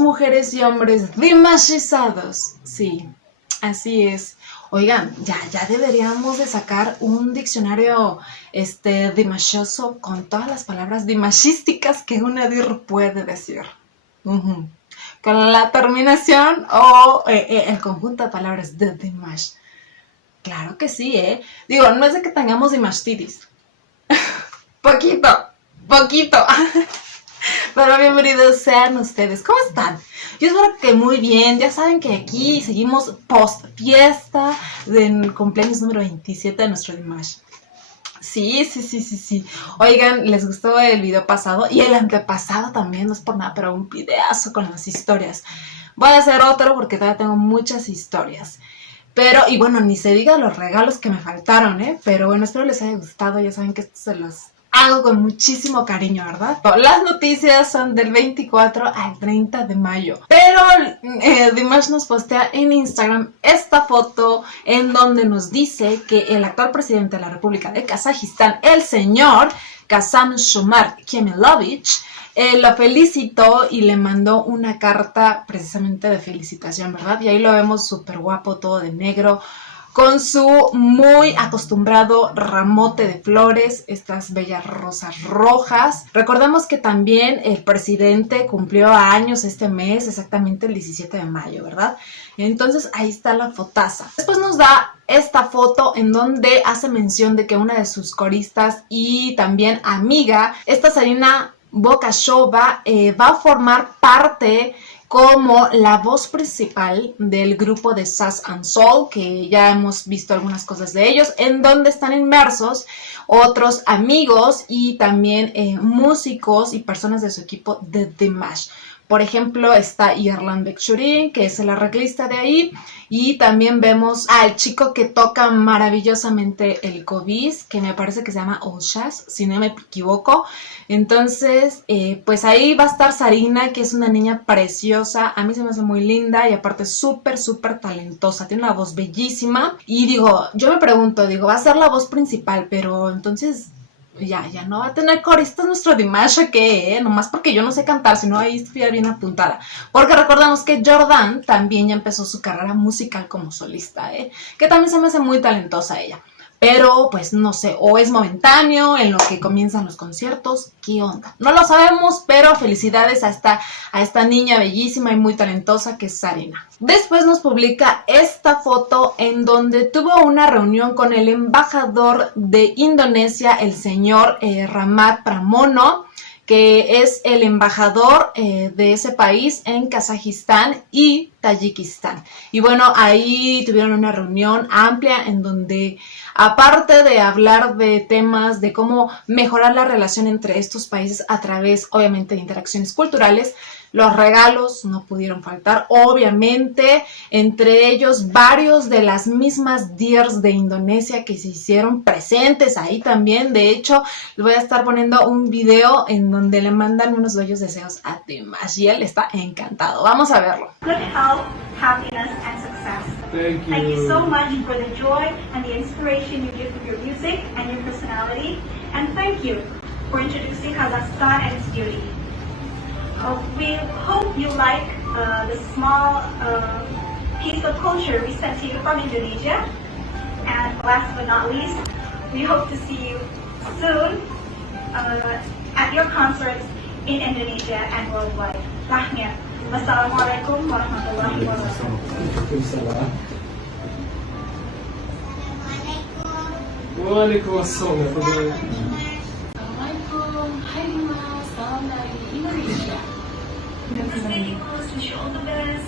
mujeres y hombres dimashizados. Sí, así es. Oigan, ya deberíamos de sacar un diccionario dimashoso con todas las palabras dimashísticas que una dir puede decir. Con la terminación o el conjunto de palabras de dimash. Claro que sí, ¿eh? Digo, no es de que tengamos dimashtitis. Poquito. Pero bienvenidos sean ustedes. ¿Cómo están? Yo espero que muy bien. Ya saben que aquí seguimos post fiesta del cumpleaños número 27 de nuestro Dimash. Sí. Oigan, ¿les gustó el video pasado? Y el antepasado también, no es por nada, pero un videazo con las historias. Voy a hacer otro porque todavía tengo muchas historias. Pero, y bueno, ni se diga los regalos que me faltaron, ¿eh? Pero bueno, espero les haya gustado. Ya saben que esto se los hago con muchísimo cariño, ¿verdad? Las noticias son del 24 al 30 de mayo. Pero Dimash nos postea en Instagram esta foto en donde nos dice que el actual presidente de la República de Kazajistán, el señor Kassam-Jomart Kemilovich, lo felicitó y le mandó una carta precisamente de felicitación, ¿verdad? Y ahí lo vemos súper guapo, todo de negro, con su muy acostumbrado ramote de flores, estas bellas rosas rojas. Recordemos que también el presidente cumplió años este mes, exactamente el 17 de mayo, ¿verdad? Entonces ahí está la fotaza. Después nos da esta foto en donde hace mención de que una de sus coristas y también amiga, esta Zarina Bokashova, va a formar parte como la voz principal del grupo de Sass and Soul, que ya hemos visto algunas cosas de ellos, en donde están inmersos otros amigos y también músicos y personas de su equipo de Dimash. Por ejemplo, está Yerlan Bekshurin, que es el arreglista de ahí, y también vemos al chico que toca maravillosamente el kovis, que me parece que se llama Olshas, si no me equivoco. Entonces, pues ahí va a estar Zarina, que es una niña preciosa, a mí se me hace muy linda y aparte súper talentosa, tiene una voz bellísima. Y digo, yo me pregunto, va a ser la voz principal, pero entonces ya no va a tener coristas nuestro Dimash, ¿qué? Nomás porque yo no sé cantar, sino ahí estoy bien apuntada. Porque recordamos que Jordan también ya empezó su carrera musical como solista, que también se me hace muy talentosa ella. Pero pues no sé, o es momentáneo en lo que comienzan los conciertos, ¿qué onda? No lo sabemos, pero felicidades a esta niña bellísima y muy talentosa que es Zarina. Después nos publica esta foto en donde tuvo una reunión con el embajador de Indonesia, el señor Rahmat Pramono, que es el embajador de ese país en Kazajistán y Tayikistán. Y bueno, ahí tuvieron una reunión amplia en donde, aparte de hablar de temas de cómo mejorar la relación entre estos países a través, obviamente, de interacciones culturales, los regalos no pudieron faltar, obviamente, entre ellos varios de las mismas dirs de Indonesia que se hicieron presentes ahí también. De hecho, les voy a estar poniendo un video en donde le mandan unos bellos deseos a Dimash y él está encantado. Vamos a verlo. Good health, happiness, and success. Thank you. Thank you so much for the joy and the inspiration you give with your music and your personality. And thank you for introducing Kazakhstan and its beauty. We hope you like the small piece of culture we sent to you from Indonesia. And last but not least, we hope to see you soon at your concerts in Indonesia and worldwide. Tahniah. Wassalamualaikum warahmatullahi wabarakatuh. Waalaikumsalam. Assalamualaikum. Hai Dimas, salam dari Indonesia. Wish you all the best.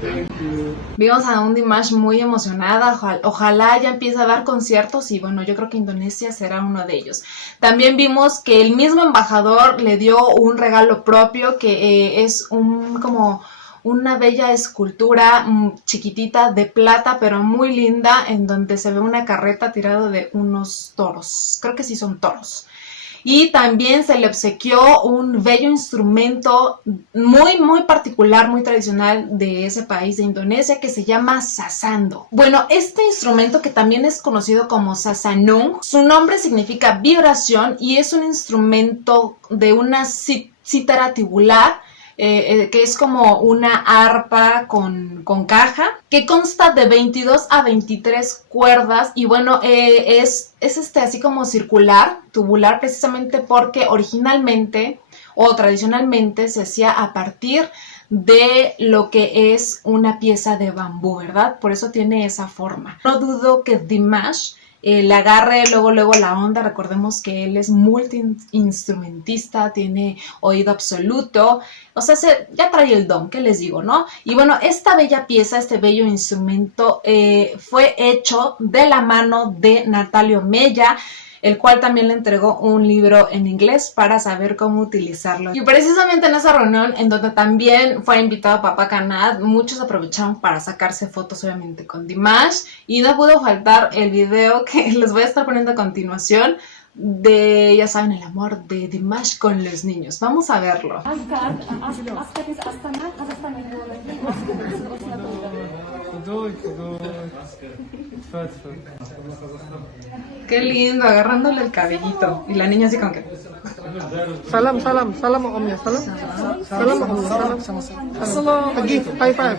Thank you. Vimos a un Dimash muy emocionada, ojalá ya empiece a dar conciertos y bueno, yo creo que Indonesia será uno de ellos. También vimos que el mismo embajador le dio un regalo propio que es como una bella escultura chiquitita de plata, pero muy linda, en donde se ve una carreta tirada de unos toros, creo que sí son toros. Y también se le obsequió un bello instrumento muy particular, muy tradicional de ese país, de Indonesia, que se llama sasando. Bueno, este instrumento, que también es conocido como sasanung, su nombre significa vibración y es un instrumento de una cítara tubular que es como una arpa con caja, que consta de 22 a 23 cuerdas y bueno, es así como circular, tubular, precisamente porque originalmente o tradicionalmente se hacía a partir de lo que es una pieza de bambú, ¿verdad? Por eso tiene esa forma. No dudo que Dimash le agarre luego la onda. Recordemos que él es multiinstrumentista, tiene oído absoluto, o sea, ya trae el don, ¿qué les digo, no? Y bueno, esta bella pieza, este bello instrumento fue hecho de la mano de Natalio Mella, el cual también le entregó un libro en inglés para saber cómo utilizarlo. Y precisamente en esa reunión, en donde también fue invitado Papá Kanad, muchos aprovecharon para sacarse fotos obviamente con Dimash, y no pudo faltar el video que les voy a estar poniendo a continuación, de, ya saben, el amor de Dimash con los niños. Vamos a verlo. Qué lindo, agarrándole el cabellito. Y la niña así como que... Salam omnya, salam omnya, salam. Aquí, high five.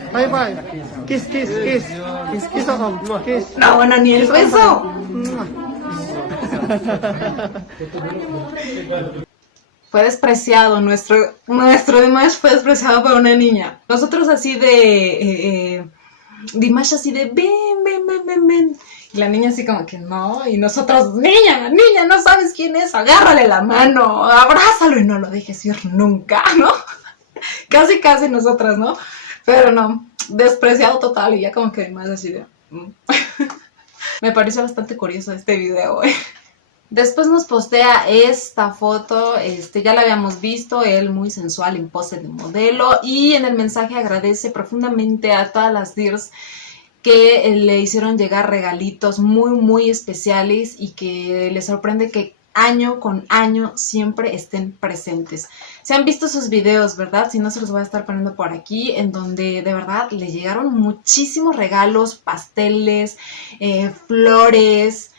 Kiss om, kiss. No, bueno, ni el beso. Fue despreciado, nuestro Dimash fue despreciado por una niña. Nosotros así de... Dimash así de ven. Y la niña así como que no. Y nosotros, niña, no sabes quién es. Agárrale la mano, abrázalo y no lo dejes ir nunca, ¿no? Casi nosotras, ¿no? Pero no, despreciado total. Y ya como que Dimash así de... Me pareció bastante curioso este video, Después nos postea esta foto, ya la habíamos visto, él muy sensual en pose de modelo, y en el mensaje agradece profundamente a todas las DIRs que le hicieron llegar regalitos muy especiales y que le sorprende que año con año siempre estén presentes. Se han visto sus videos, ¿verdad? Si no, se los voy a estar poniendo por aquí, en donde de verdad le llegaron muchísimos regalos, pasteles, flores,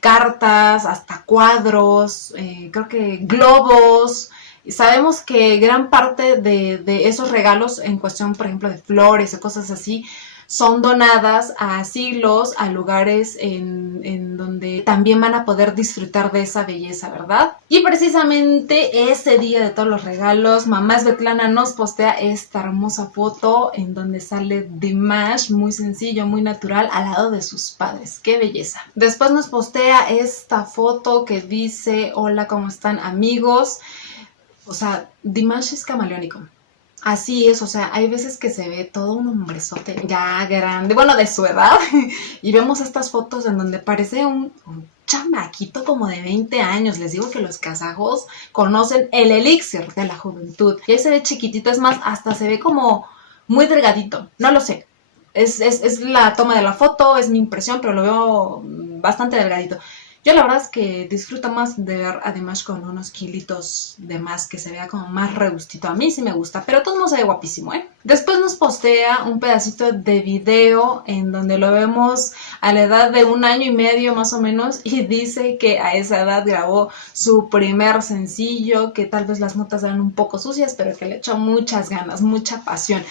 cartas, hasta cuadros, creo que globos. Sabemos que gran parte de esos regalos en cuestión, por ejemplo, de flores o cosas así, son donadas a asilos, a lugares en donde también van a poder disfrutar de esa belleza, ¿verdad? Y precisamente ese día de todos los regalos, Mamá Svetlana nos postea esta hermosa foto en donde sale Dimash, muy sencillo, muy natural, al lado de sus padres. ¡Qué belleza! Después nos postea esta foto que dice: hola, ¿cómo están, amigos? O sea, Dimash es camaleónico. Así es, o sea, hay veces que se ve todo un hombrezote ya grande, bueno, de su edad, y vemos estas fotos en donde parece un chamaquito como de 20 años. Les digo que los kazajos conocen el elixir de la juventud. Y ahí se ve chiquitito, es más, hasta se ve como muy delgadito, no lo sé. Es la toma de la foto, es mi impresión, pero lo veo bastante delgadito. Yo la verdad es que disfruto más de ver a Dimash con unos kilitos de más, que se vea como más robustito. A mí sí me gusta, pero todo no se ve guapísimo, Después nos postea un pedacito de video en donde lo vemos a la edad de 1 año y medio más o menos, y dice que a esa edad grabó su primer sencillo, que tal vez las notas eran un poco sucias, pero que le echó muchas ganas, mucha pasión.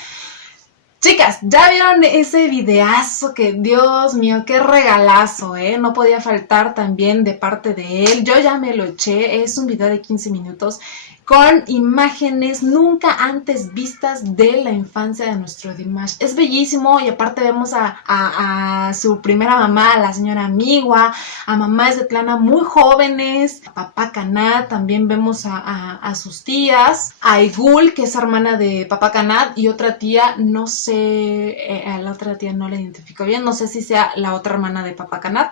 Chicas, ¿ya vieron ese videazo? Que, Dios mío, qué regalazo, No podía faltar también de parte de él. Yo ya me lo eché, es un video de 15 minutos con imágenes nunca antes vistas de la infancia de nuestro Dimash. Es bellísimo, y aparte vemos a su primera mamá, a la señora Miwa, a Mamá Svetlana muy jóvenes, a Papá Kanad, también vemos a sus tías, a Igul, que es hermana de Papá Kanad, y otra tía, no sé, a la otra tía no la identifico bien, no sé si sea la otra hermana de Papá Kanad,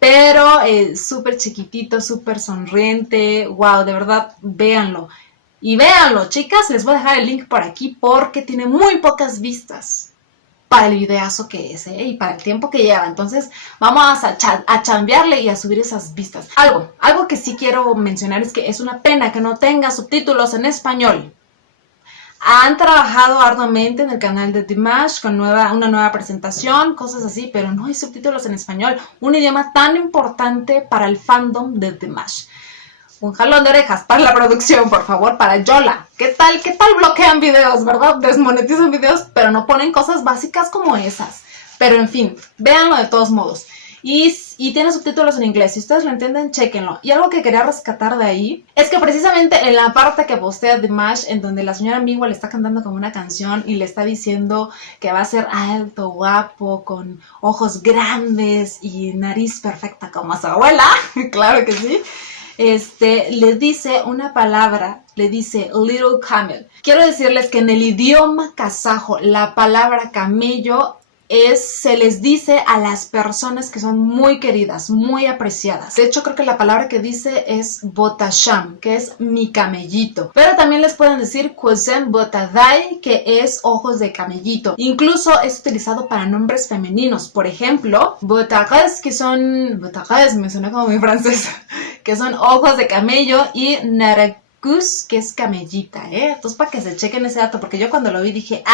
pero súper chiquitito, súper sonriente. Wow, de verdad, véanlo. Y véanlo, chicas, les voy a dejar el link por aquí porque tiene muy pocas vistas para el videazo que es, y para el tiempo que lleva. Entonces vamos a chambearle y a subir esas vistas. Algo que sí quiero mencionar es que es una pena que no tenga subtítulos en español. Han trabajado arduamente en el canal de Dimash con una nueva presentación, cosas así, pero no hay subtítulos en español, un idioma tan importante para el fandom de Dimash. Un jalón de orejas para la producción, por favor, para Yola. ¿Qué tal bloquean videos, verdad? Desmonetizan videos, pero no ponen cosas básicas como esas. Pero en fin, véanlo de todos modos. Y tiene subtítulos en inglés. Si ustedes lo entienden, chéquenlo. Y algo que quería rescatar de ahí es que precisamente en la parte que postea Dimash, en donde la señora Miwa le está cantando como una canción y le está diciendo que va a ser alto, guapo, con ojos grandes y nariz perfecta como su abuela, claro que sí, le dice una palabra, le dice little camel. Quiero decirles que en el idioma kazajo la palabra camello se les dice a las personas que son muy queridas, muy apreciadas. De hecho, creo que la palabra que dice es botasham, que es mi camellito. Pero también les pueden decir kozem botadai, que es ojos de camellito. Incluso es utilizado para nombres femeninos. Por ejemplo, botagas, que son... botagas, me suena como muy francés. Que son ojos de camello, y narakus, que es camellita, Entonces, para que se chequen ese dato, porque yo cuando lo vi dije,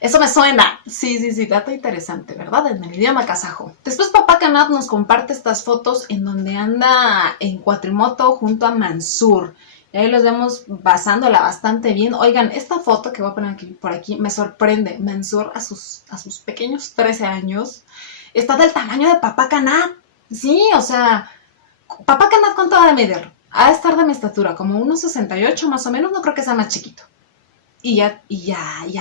eso me suena. Sí, dato interesante, ¿verdad? En el idioma kazajo. Después Papá Kanat nos comparte estas fotos en donde anda en cuatrimoto junto a Mansur. Y ahí los vemos basándola bastante bien. Oigan, esta foto que voy a poner por aquí me sorprende. Mansur a sus pequeños 13 años está del tamaño de Papá Kanat. Sí, o sea, Papá Kanat, ¿cuánto va de medir? Ha de estar de mi estatura, como 1,68 más o menos, no creo que sea más chiquito. Y ya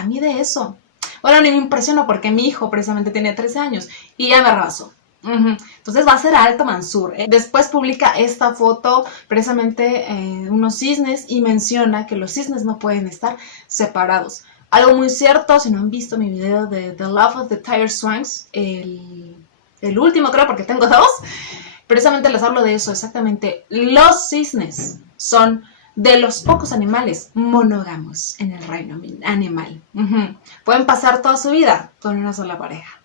mide eso. Bueno, ni me impresionó porque mi hijo precisamente tiene 13 años y ya me rebasó. Entonces va a ser alto Mansur. Después publica esta foto, precisamente unos cisnes, y menciona que los cisnes no pueden estar separados. Algo muy cierto, si no han visto mi video de The Love of the Tiger Swans, el último creo porque tengo dos, precisamente les hablo de eso exactamente. Los cisnes son de los pocos animales monógamos en el reino animal. Pueden pasar toda su vida con una sola pareja.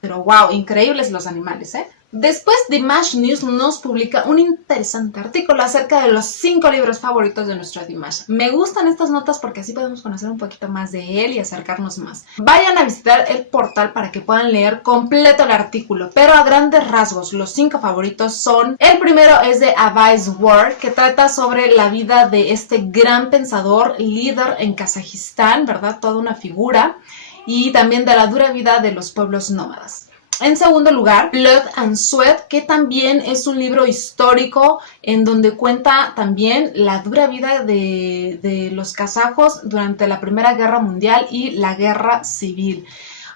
Pero wow, increíbles los animales, Después Dimash News nos publica un interesante artículo acerca de los 5 libros favoritos de nuestro Dimash. Me gustan estas notas porque así podemos conocer un poquito más de él y acercarnos más. Vayan a visitar el portal para que puedan leer completo el artículo, pero a grandes rasgos los 5 favoritos son: el primero es de Avais War, que trata sobre la vida de este gran pensador, líder en Kazajistán, ¿verdad? Toda una figura. Y también de la dura vida de los pueblos nómadas. En segundo lugar, Blood and Sweat, que también es un libro histórico en donde cuenta también la dura vida de los kazajos durante la Primera Guerra Mundial y la Guerra Civil.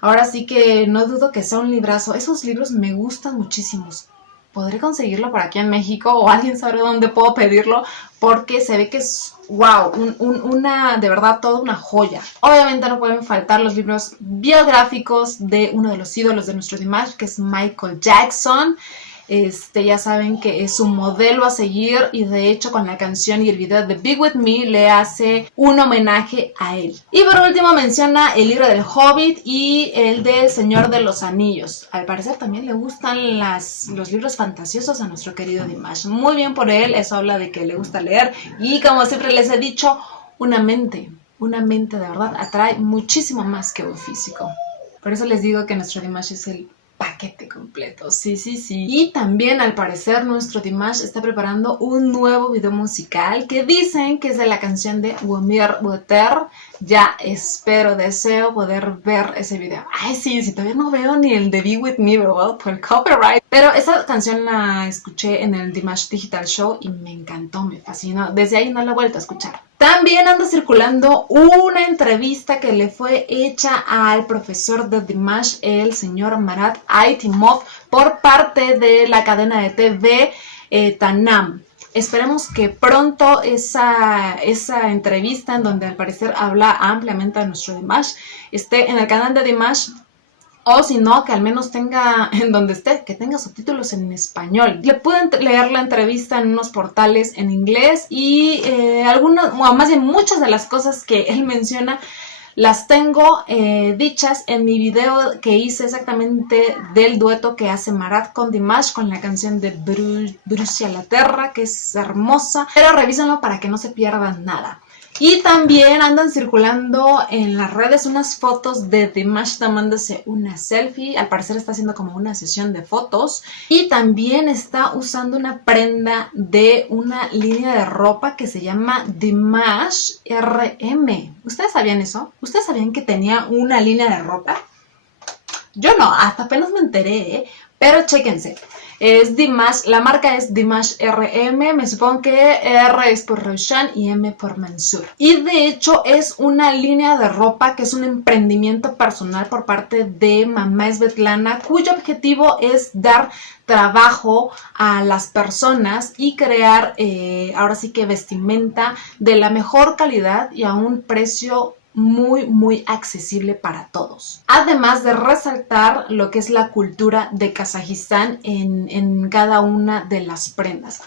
Ahora sí que no dudo que sea un librazo. Esos libros me gustan muchísimos. ¿Podré conseguirlo por aquí en México o alguien sabrá dónde puedo pedirlo? Porque se ve que es, wow, de verdad, toda una joya. Obviamente no pueden faltar los libros biográficos de uno de los ídolos de nuestro Dimash, que es Michael Jackson. Ya saben que es un modelo a seguir y de hecho con la canción y el video de Be With Me le hace un homenaje a él. Y por último menciona el libro del Hobbit y el del Señor de los Anillos. Al parecer también le gustan los libros fantasiosos a nuestro querido Dimash. Muy bien por él, eso habla de que le gusta leer y como siempre les he dicho, una mente de verdad atrae muchísimo más que un físico. Por eso les digo que nuestro Dimash es el paquete completo, sí. Y también al parecer nuestro Dimash está preparando un nuevo video musical que dicen que es de la canción de Womir Water. Ya deseo poder ver ese video. Ay, sí, todavía no veo ni el de Be With Me, ¿verdad? Por el copyright. Pero esa canción la escuché en el Dimash Digital Show y me encantó, me fascinó. Desde ahí no la he vuelto a escuchar. También anda circulando una entrevista que le fue hecha al profesor de Dimash, el señor Marat Aitimov, por parte de la cadena de TV Tanam. Esperemos que pronto esa entrevista, en donde al parecer habla ampliamente de nuestro Dimash, esté en el canal de Dimash, o si no, que al menos tenga, en donde esté, que tenga subtítulos en español. Le pueden leer la entrevista en unos portales en inglés y más bien muchas de las cosas que él menciona las tengo dichas en mi video que hice exactamente del dueto que hace Marat con Dimash con la canción de Brucia la Terra, que es hermosa, pero revísenlo para que no se pierdan nada. Y también andan circulando en las redes unas fotos de Dimash tomándose una selfie. Al parecer está haciendo como una sesión de fotos. Y también está usando una prenda de una línea de ropa que se llama Dimash RM. ¿Ustedes sabían eso? ¿Ustedes sabían que tenía una línea de ropa? Yo no, hasta apenas me enteré, ¿eh? Pero chéquense. Es Dimash, la marca es Dimash RM, me supongo que R es por Roshan y M por Mansoor. Y de hecho es una línea de ropa que es un emprendimiento personal por parte de Mamá Svetlana, cuyo objetivo es dar trabajo a las personas y crear ahora sí que vestimenta de la mejor calidad y a un precio muy accesible para todos. Además de resaltar lo que es la cultura de Kazajistán en cada una de las prendas.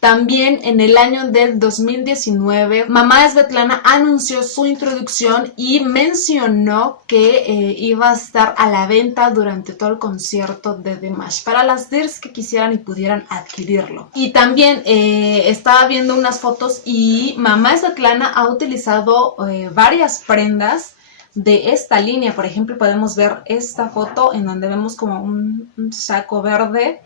También en el año del 2019, Mamá Svetlana anunció su introducción y mencionó que iba a estar a la venta durante todo el concierto de Dimash para las DIRs que quisieran y pudieran adquirirlo. Y también estaba viendo unas fotos y Mamá Svetlana ha utilizado varias prendas de esta línea. Por ejemplo, podemos ver esta foto en donde vemos como un saco verde.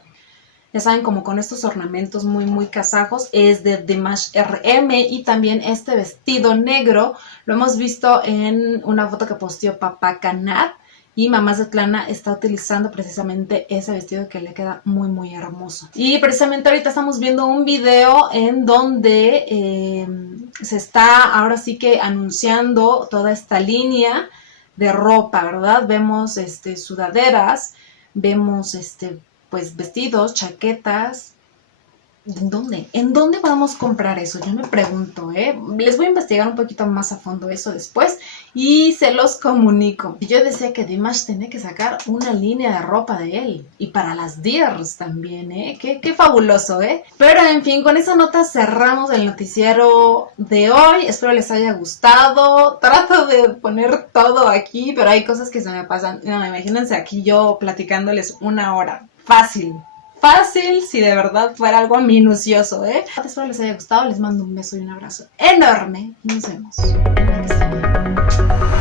Ya saben, como con estos ornamentos muy kazajos, es de Dimash RM. Y también este vestido negro lo hemos visto en una foto que posteó Papá Kanat. Y Mamá Svetlana está utilizando precisamente ese vestido que le queda muy hermoso. Y precisamente ahorita estamos viendo un video en donde se está ahora sí que anunciando toda esta línea de ropa, ¿verdad? Vemos sudaderas, vemos pues vestidos, chaquetas. ¿En dónde? ¿En dónde podemos comprar eso? Yo me pregunto, ¿eh? Les voy a investigar un poquito más a fondo eso después y se los comunico. Yo decía que Dimash tenía que sacar una línea de ropa de él. Y para las DIRs también, ¿eh? Qué fabuloso, ¿eh? Pero en fin, con esa nota cerramos el noticiero de hoy. Espero les haya gustado. Trato de poner todo aquí, pero hay cosas que se me pasan. No, imagínense aquí yo platicándoles una hora. Fácil si de verdad fuera algo minucioso, ¿eh? Espero les haya gustado, les mando un beso y un abrazo enorme y nos vemos en la próxima.